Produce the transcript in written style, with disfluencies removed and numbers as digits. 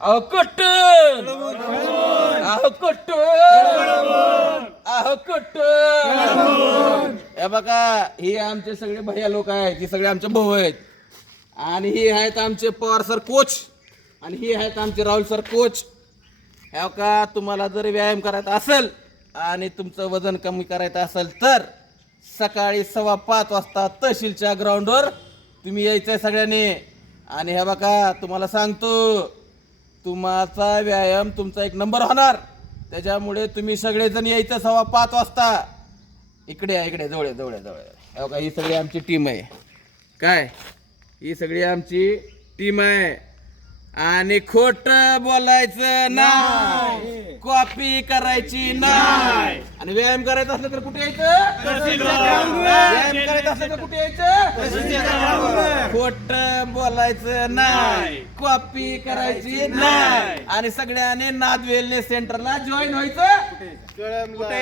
अहो कट्टन अहो कट्टन अहो कट्टन. हे बघा हे आमचे सगळे भैया लोक आहेत, हे सगळे आमचे भाऊ आहेत आणि हे आहेत आमचे पवार सर कोच आणि हे आहेत आमचे राहुल सर कोच. हे का तुम्हाला जर व्यायाम करायचा असेल आणि तुमचं वजन कमी करायचं असेल तर सकाळी 5:15 वाजता तहसीलच्या ग्राउंडवर तुम्ही यायचंय सगळ्यांनी. आणि हे बघा तुम्हाला सांगतो तुमचा व्यायाम तुमचा एक नंबर होणार, त्याच्यामुळे तुम्ही सगळेजण यायचं 5:15 वाजता. इकडे या, इकडे जवळ जवळ जवळ. हे बघा ही सगळी आमची टीम आहे. काय ही सगळी आमची टीम आहे आणि खोट बोलायचं नाही, कॉपी करायची नाही. आणि व्यायाम करायचा असलं तर कुठे यायचं? व्यायाम करायचा असलं तर कुठे यायचं? खोट बोलायचं नाही, कॉपी करायची नाही. आणि सगळ्यांनी नाद वेलनेस सेंटरला जॉईन व्हायचं. कुठे